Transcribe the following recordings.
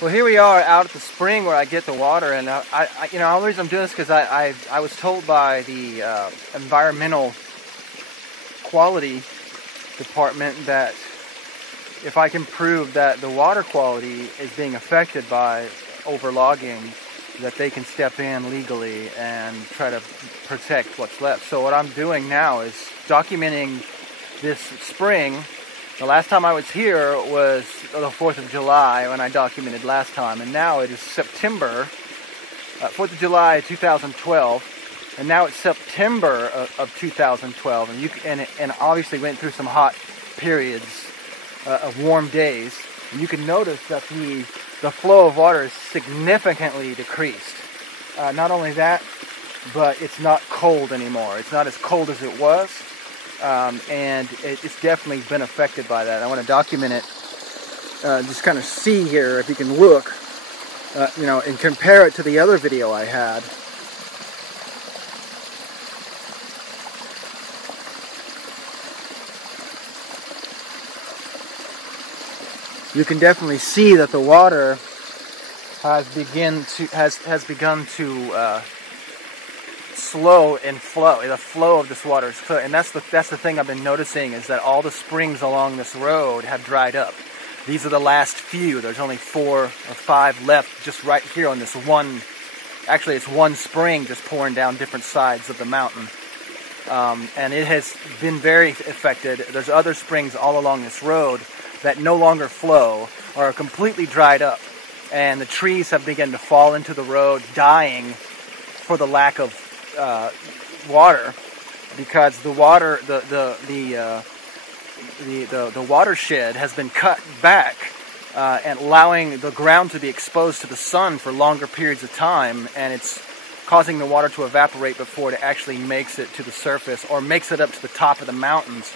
Well, here we are out at the spring where I get the water, and the only reason I'm doing this because I was told by the environmental quality department that if I can prove that the water quality is being affected by overlogging, that they can step in legally and try to protect what's left. So what I'm doing now is documenting this spring. The last time I was here was the 4th of July when I documented last time, and now it is September, 4th of July 2012, and now it's September of 2012, and obviously went through some hot periods of warm days, and you can notice that the flow of water is significantly decreased. Not only that, but it's not cold anymore. It's not as cold as it was. And it's definitely been affected by that. I want to document it, just kind of see here, if you can look, and compare it to the other video I had. You can definitely see that the water has begun to slow in flow. The flow of this water is slow, and that's the thing I've been noticing, is that all the springs along this road have dried up. These are the last few. There's only 4 or 5 left just right here on this one. Actually, it's one spring just pouring down different sides of the mountain, and it has been very affected. There's other springs all along this road that no longer flow or are completely dried up, and the trees have begun to fall into the road, dying for the lack of water, because the watershed has been cut back, and allowing the ground to be exposed to the sun for longer periods of time, and it's causing the water to evaporate before it actually makes it to the surface or makes it up to the top of the mountains.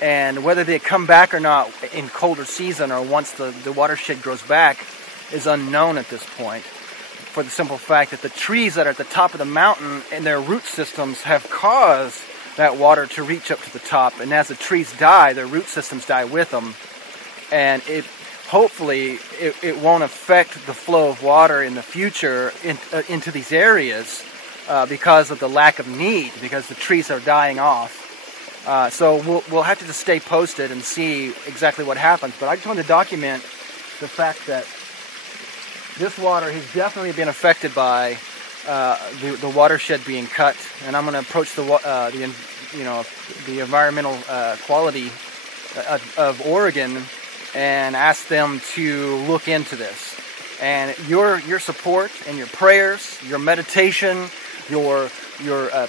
And whether they come back or not in colder season or once the watershed grows back is unknown at this point, for the simple fact that the trees that are at the top of the mountain and their root systems have caused that water to reach up to the top. And as the trees die, their root systems die with them. And hopefully it won't affect the flow of water in the future into these areas because of the lack of need, because the trees are dying off. So we'll have to just stay posted and see exactly what happens. But I just wanted to document the fact that this water has definitely been affected by the watershed being cut, and I'm going to approach the environmental quality of Oregon and ask them to look into this. And your support and your prayers, your meditation, your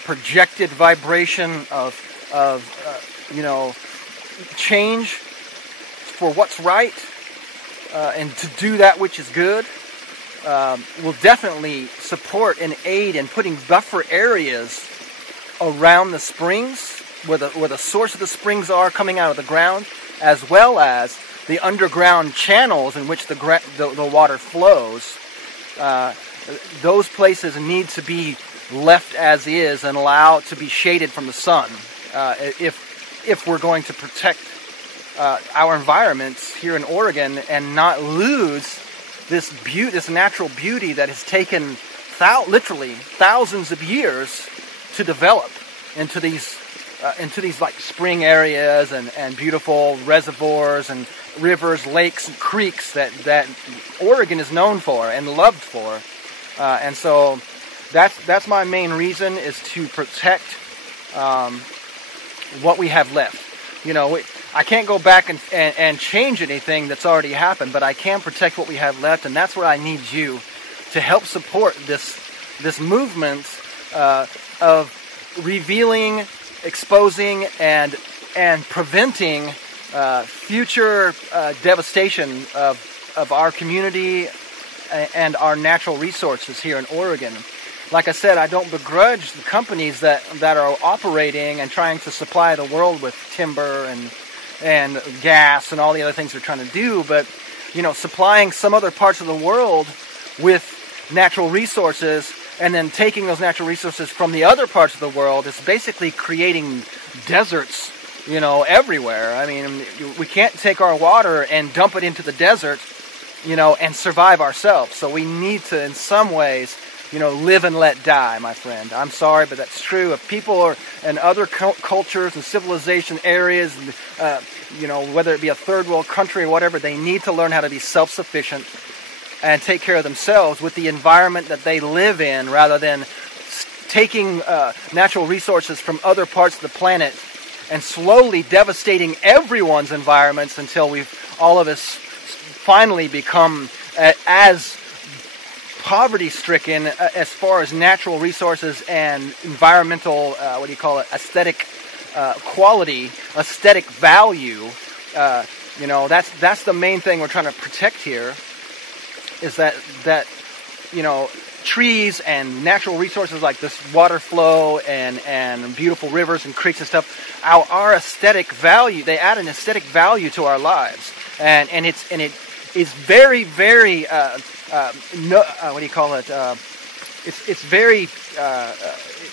projected vibration of change for what's right, and to do that which is good, will definitely support and aid in putting buffer areas around the springs, where the source of the springs are coming out of the ground, as well as the underground channels in which the water flows. Those places need to be left as is and allowed to be shaded from the sun, if we're going to protect our environments here in Oregon and not lose this natural beauty that has taken literally thousands of years to develop into these like spring areas and beautiful reservoirs and rivers, lakes, and creeks that Oregon is known for and loved for. And so that's my main reason, is to protect what we have left. I can't go back and change anything that's already happened, but I can protect what we have left, and that's where I need you to help support this movement of revealing, exposing, and preventing future devastation of our community and our natural resources here in Oregon. Like I said, I don't begrudge the companies that are operating and trying to supply the world with timber and gas and all the other things they're trying to do, but supplying some other parts of the world with natural resources and then taking those natural resources from the other parts of the world is basically creating deserts, everywhere. I mean, we can't take our water and dump it into the desert and survive ourselves. So we need to, in some ways, live and let die, my friend. I'm sorry, but that's true. If people are in other cultures and civilization areas, whether it be a third world country or whatever, they need to learn how to be self-sufficient and take care of themselves with the environment that they live in, rather than taking natural resources from other parts of the planet and slowly devastating everyone's environments until all of us finally become as poverty-stricken as far as natural resources and environmental, aesthetic quality, aesthetic value. That's the main thing we're trying to protect here, is that trees and natural resources like this water flow and beautiful rivers and creeks and stuff, our aesthetic value, they add an aesthetic value to our lives, and it is very, very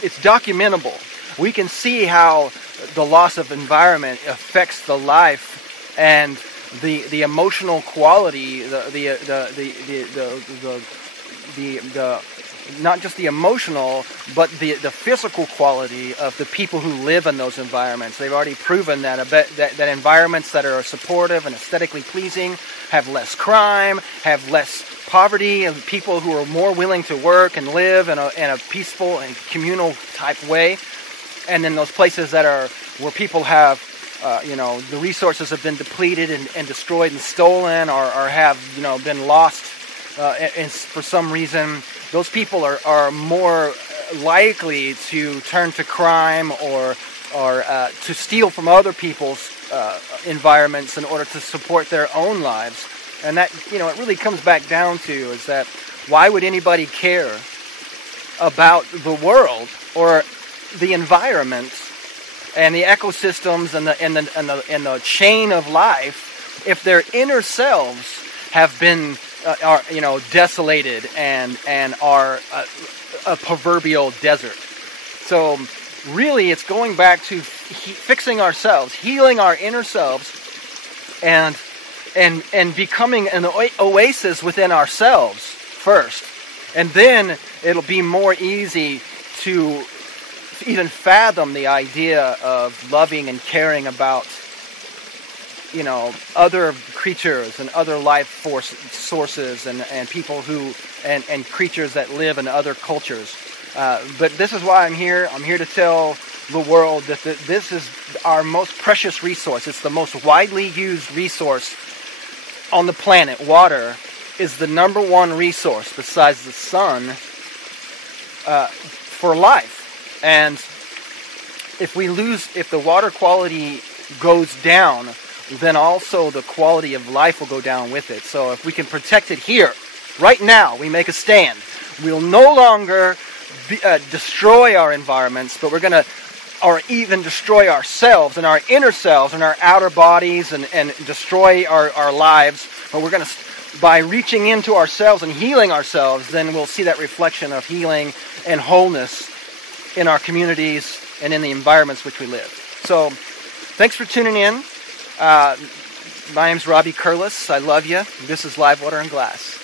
it's documentable. We can see how the loss of environment affects the life and the emotional quality, the not just the emotional, but the physical quality of the people who live in those environments. They've already proven that that environments that are supportive and aesthetically pleasing have less crime, have less poverty, and people who are more willing to work and live in a peaceful and communal type way. And then those places where people have the resources have been depleted and destroyed and stolen, or have been lost for some reason, those people are more likely to turn to crime or to steal from other people's environments in order to support their own lives. And that, it really comes back down to is that why would anybody care about the world or the environment and the ecosystems and the chain of life if their inner selves have been desolated and are a proverbial desert? So really, it's going back to fixing ourselves, healing our inner selves, and becoming an oasis within ourselves first, and then it'll be more easy to even fathom the idea of loving and caring about other creatures and other life sources and people who and creatures that live in other cultures. But this is why I'm here. I'm here to tell the world that this is our most precious resource. It's the most widely used resource on the planet. Water is the number one resource besides the sun for life. And if the water quality goes down, then also the quality of life will go down with it. So if we can protect it here, right now, we make a stand. We'll no longer destroy our environments, but we're going to, or even destroy ourselves and our inner selves and our outer bodies and destroy our lives. But we're going to, by reaching into ourselves and healing ourselves, then we'll see that reflection of healing and wholeness in our communities and in the environments which we live. So, thanks for tuning in. My name's Robbie Curlis. I love you. This is Live Water and Glass.